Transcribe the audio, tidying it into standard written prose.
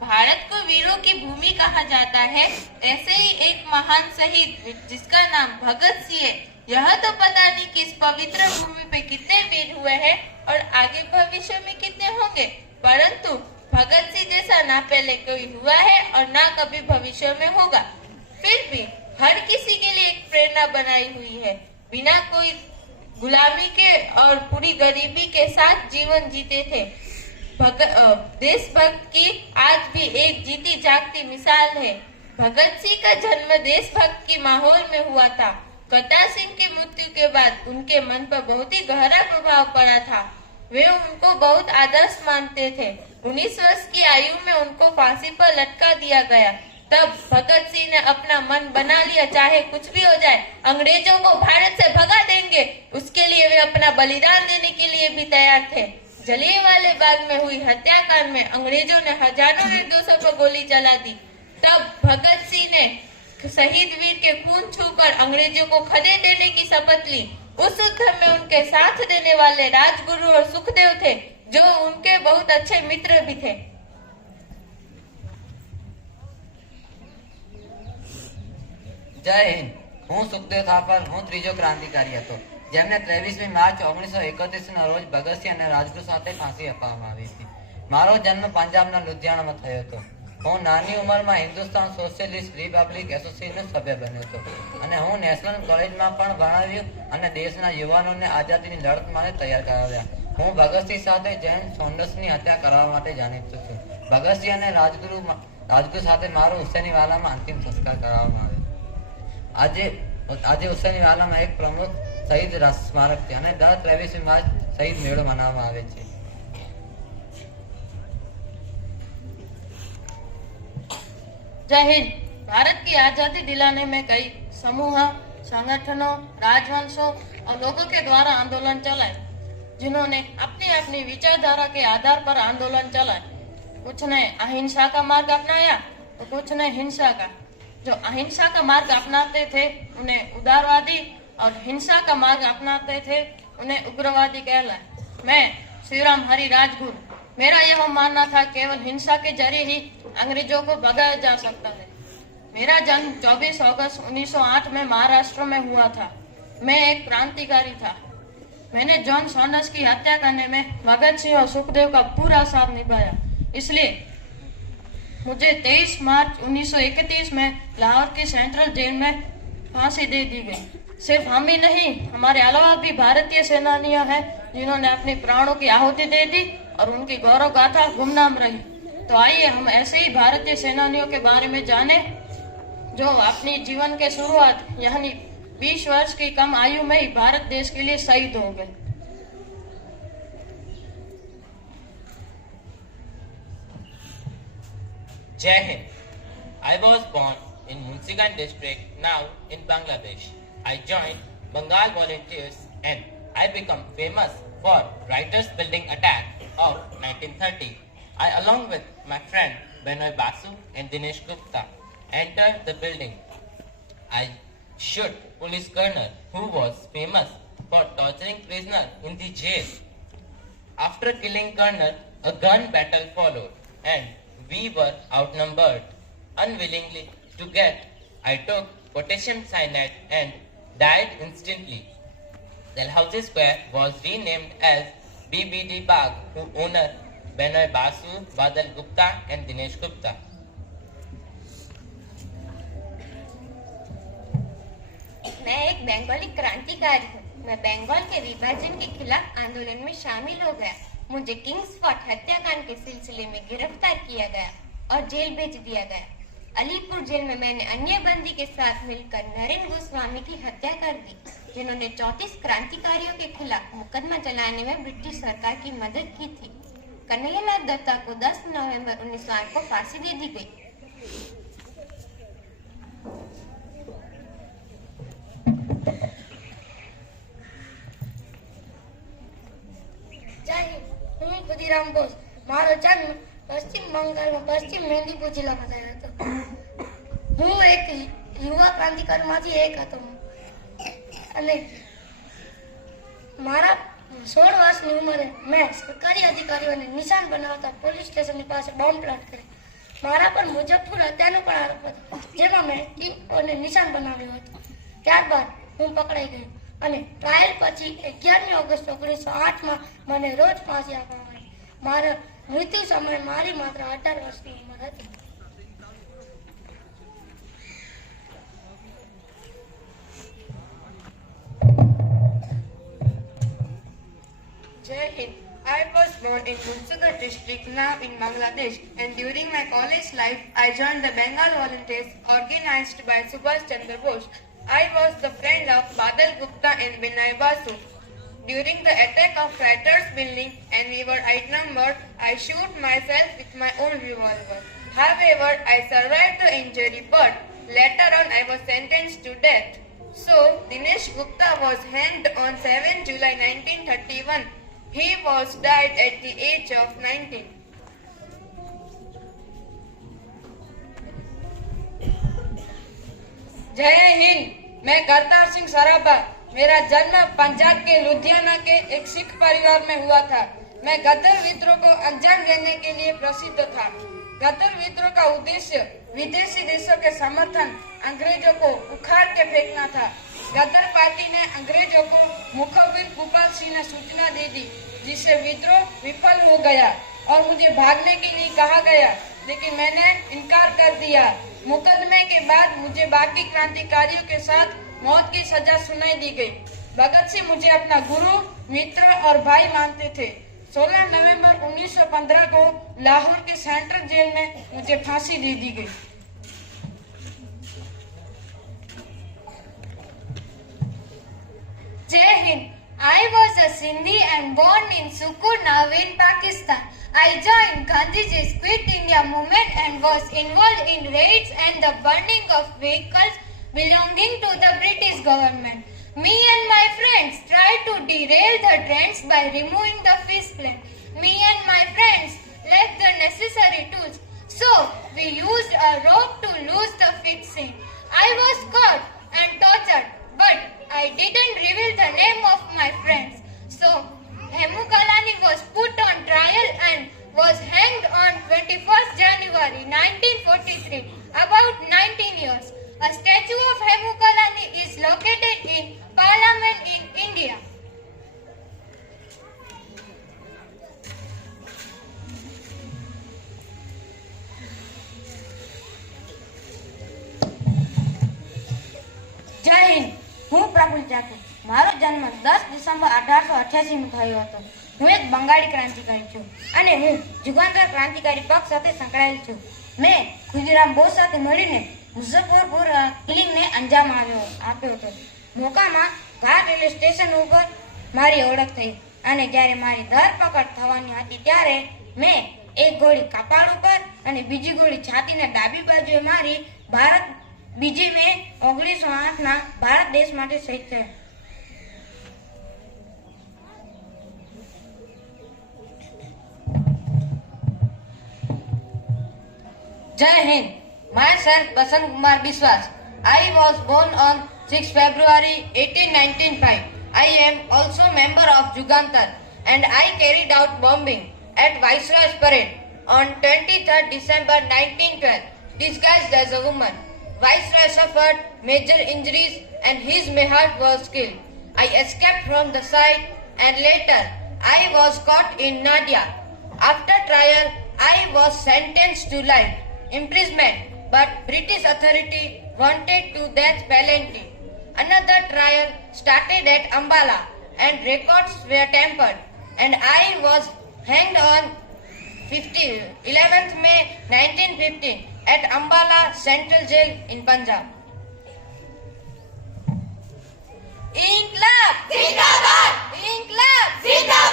भारत को वीरों की भूमि कहा जाता है, ऐसे ही एक महान शहीद जिसका नाम भगत सिंह है। यह तो पता नहीं कि इस पवित्र भूमि पे कितने वीर हुए हैं और आगे भविष्य में कितने होंगे, परंतु भगत सिंह जैसा ना पहले कोई हुआ है और ना कभी भविष्य में होगा। फिर भी हर किसी के लिए एक प्रेरणा बनाई हुई है। बिना कोई गुलामी के और पूरी गरीबी के साथ जीवन जीते थे। देशभक्त की आज भी एक जीती जागती मिसाल है। भगत सिंह का जन्म देशभक्त की माहौल में हुआ था। कता सिंह की मृत्यु के बाद उनके मन पर बहुत ही गहरा प्रभाव पड़ा था। वे उनको बहुत आदर्श मानते थे। 19 वर्ष की आयु में उनको फांसी पर लटका दिया गया। तब भगत सिंह ने अपना मन बना लिया, चाहे कुछ भी हो जाए, अंग्रेजों को भारत से भगा देंगे। उसके लिए वे अपना बलिदान देने के लिए भी तैयार थे। जलियांवाला बाग में हुई हत्याकांड में अंग्रेजों ने हजारों निर्दोषों पर गोली चला दी। तब भगत सिंह ने शहीद वीर के खून छूकर अंग्रेजों को खदे देने की शपथ ली। उस युद्ध में उनके साथ देने वाले राजगुरु और सुखदेव थे, जो उनके बहुत अच्छे मित्र भी थे। જય હિન્દ। હું સુખદેવ થાપર, હું ત્રીજો ક્રાંતિકારી હતો, જેમને 23મી માર્ચ 1931ના રોજ ભગતસિંહ અને રાજગુરુ સાથે ફાંસી આપવામાં આવી હતી। મારો જન્મ પંજાબના લુધિયાણામાં થયો હતો। હું નાની ઉંમરમાં હિન્દુસ્તાન સોશિયલિસ્ટ રિપબ્લિક એસોસિએશનનો સભ્ય બન્યો હતો અને હું નેશનલ કોલેજમાં પણ ભણાવ્યું અને દેશના યુવાનોને આઝાદીની લડત માટે તૈયાર કરાવ્યા। હું ભગતસિંહ સાથે જૈન સોન્ડર્સની હત્યા કરવા માટે જાણીતો છું। ભગતસિંહ અને રાજગુરુ સાથે મારો હુસેનીવાલામાં અંતિમ સંસ્કાર કરવામાં આવ્યો। આજે હુસેનીવાલામાં એક પ્રમુખ શહીદ સ્મારક છે અને દર 23મી માર્ચ શહીદ મેળો મનાવવામાં આવે છે। जय हिंद। भारत की आजादी दिलाने में कई समूह, संगठनों, राजवंशों और लोगों के द्वारा आंदोलन चलाए, जिन्होंने अपनी अपनी विचारधारा के आधार पर आंदोलन चलाए। कुछ ने अहिंसा का मार्ग अपनाया तो कुछ ने हिंसा का। जो अहिंसा का मार्ग अपनाते थे उन्हें उदारवादी और हिंसा का मार्ग अपनाते थे उन्हें उग्रवादी कहलाए। मैं श्रीराम हरि राजगुरु, मेरा यह मानना था केवल हिंसा के जरिए ही अंग्रेजों को भगाया जा सकता है। मेरा जन्म 24 अगस्त 1908 में महाराष्ट्र में हुआ था। मैं एक क्रांतिकारी था। मैंने जॉन सॉन्डर्स की हत्या करने में भगत सिंह और सुखदेव का पूरा साथ निभाया। इसलिए मुझे 23 मार्च 1931 में लाहौर की सेंट्रल जेल में फांसी दे दी गई। सिर्फ हम ही नहीं, हमारे अलावा भी भारतीय सेनानियां हैं जिन्होंने अपने प्राणों की आहुति दे दी और उनकी गौरव गाथा गुमनाम रही। तो आइए हम ऐसे ही भारतीय सेनानियों के बारे में जाने, जो अपनी जीवन के शुरुआत यानी 20 वर्ष की कम आयु में ही भारत देश के लिए शहीद हो गए। Jai Hind. I was born in Munsiganj district, now in Bangladesh. I joined Bengal Volunteers and I became famous for Writers Building attack of 1930. I, along with my friend Benoy Basu and Dinesh Gupta, entered the building. I shot police colonel who was famous for torturing prisoners in the jail. After killing colonel, a gun battle followed and we were outnumbered. Unwillingly to get, I took potassium cyanide and died instantly. Dalhousie Square was renamed as BBD Bagh to honor Benoy Basu, Badal Gupta and Dinesh Gupta. मैं एक बंगाली क्रांतिकारी हूँ। मैं बंगाल के विभाजन के खिलाफ आंदोलन में शामिल हो गया। मुझे किंग्स फोर्ट हत्याकांड के सिलसिले में गिरफ्तार किया गया और जेल भेज दिया गया। अलीपुर जेल में मैंने अन्य बंदी के साथ मिलकर नरेंद्र गोस्वामी की हत्या कर दी, जिन्होंने 34 क्रांतिकारियों के खिलाफ मुकदमा चलाने में ब्रिटिश सरकार की मदद की थी। कन्हैयालाल दत्ता को 10 नवंबर 1908 को फांसी दे दी गई। હું ખુદીરામ બોઝ। મારો જન્મ પશ્ચિમ બંગાળમાં પશ્ચિમ મેદીપુર જિલ્લામાં થયો હતો। હું એક યુવા ક્રાંતિકારીમાંથી એક હતો અને મારા 16 વર્ષની ઉંમરે મેં સરકારી અધિકારીઓને નિશાન બનાવતા પોલીસ સ્ટેશનની પાસે બોમ્બ પ્લાન્ટ કર્યો। મારા પર મુજફ્ફર હત્યાનો પણ આરોપ હતો, જેમાં મેં ટીમને નિશાન બનાવ્યો હતો. ત્યારબાદ હું પકડાઈ ગઈ અને ટ્રાયલ પછી 11મી ઓગસ્ટ 1908માં મને રોજ ફાંસી આપવામાં આવી. મારા મૃત્યુ સમયે મારી માત્ર 18 વર્ષની ઉંમર હતી. Jai Hind. I was born in Munsigar district, now in Bangladesh, and during my college life, I joined the Bengal Volunteers organized by Subhash Chandra Bose. I was the friend of Badal Gupta and Vinay Basu. During the attack of Writers Building and we were outnumbered, I shoot myself with my own revolver. However, I survived the injury, but later on I was sentenced to death. So, Dinesh Gupta was hanged on 7 July 1931. He was died at the age of 19. जय हिंद। मैं करतार सिंह सराभा। मेरा जन्म पंजाब के लुधियाना के एक सिख परिवार में हुआ था। मैं गदर विद्रोह को अंजाम देने के लिए प्रसिद्ध था। गदर विद्रोह का उद्देश्य विदेशी देशों के समर्थन अंग्रेजों को उखाड़ के फेंकना था। गदर पार्टी ने अंग्रेजों को मुखबिर गोपाल सिंह ने सूचना दे दी, जिससे विद्रोह विफल हो गया और मुझे भागने के लिए कहा गया, लेकिन मैंने इनकार कर दिया। मुकदमे के बाद मुझे बाकी क्रांतिकारियों के साथ मौत की सजा सुनाई दी गई। भगत सिंह मुझे अपना गुरु, मित्र और भाई मानते थे। 16 नवंबर 1915 को लाहौर के सेंट्रल जेल में मुझे फांसी दे दी गई। Jai Hind. I was a Sindhi and born in Sukur now in Pakistan. I joined Gandhiji's Quit India movement and was involved in raids and the burning of vehicles belonging to the British government. Me and my friends tried to derail the trains by removing the fish plant. Me and my friends lacked the necessary tools, so we used a rope to loose the fixing. I was caught and tortured, but I didn't reveal the name of my friends. So Hemu Kalani was put on trial and was hanged on 21st January 1943, about 19 years. A statue of Hemu Kalani is located in Parliament in India. જય હિન્દ। હું પ્રફુલ ઠાકુર। મારો જન્મ 10 December 1888 થયો હતો। હું એક બંગાળી ક્રાંતિકારી છું અને હું જુગાંતર ક્રાંતિકારી પક્ષ સાથે સંકળાયેલ છું। મેં ખુદીરામ બોઝ સાથે મળીને મુઝફ્ફરપુર કિલિંગને અંજામ આપ્યો હતો। મોકામાં ઘાટ રેલવે સ્ટેશન ઉપર મારી ઓળખ થઈ અને જ્યારે મારી ધરપકડ થવાની હતી ત્યારે મેં એક ગોળી કપાળ ઉપર અને બીજી ગોળી છાતીને ડાબી બાજુએ મારી બીજી મે 1908 ભારત દેશ માટે શહીદ થયા। Jai Hind. Myself Basant Kumar Biswas. I was born on 6 February 1895. I am also member of Jugantar and I carried out bombing at Viceroy's Parade on 23rd December 1912 disguised as a woman. Viceroy suffered major injuries and his Mehart was killed. I escaped from the site and later I was caught in Nadia. After trial, I was sentenced to life imprisonment, but British authority wanted to death penalty. Another trial started at Ambala and records were tampered and I was hanged on 11th May 1915 at Ambala Central Jail in Punjab. Inkilab Zindabad! Inkilab Zindabad!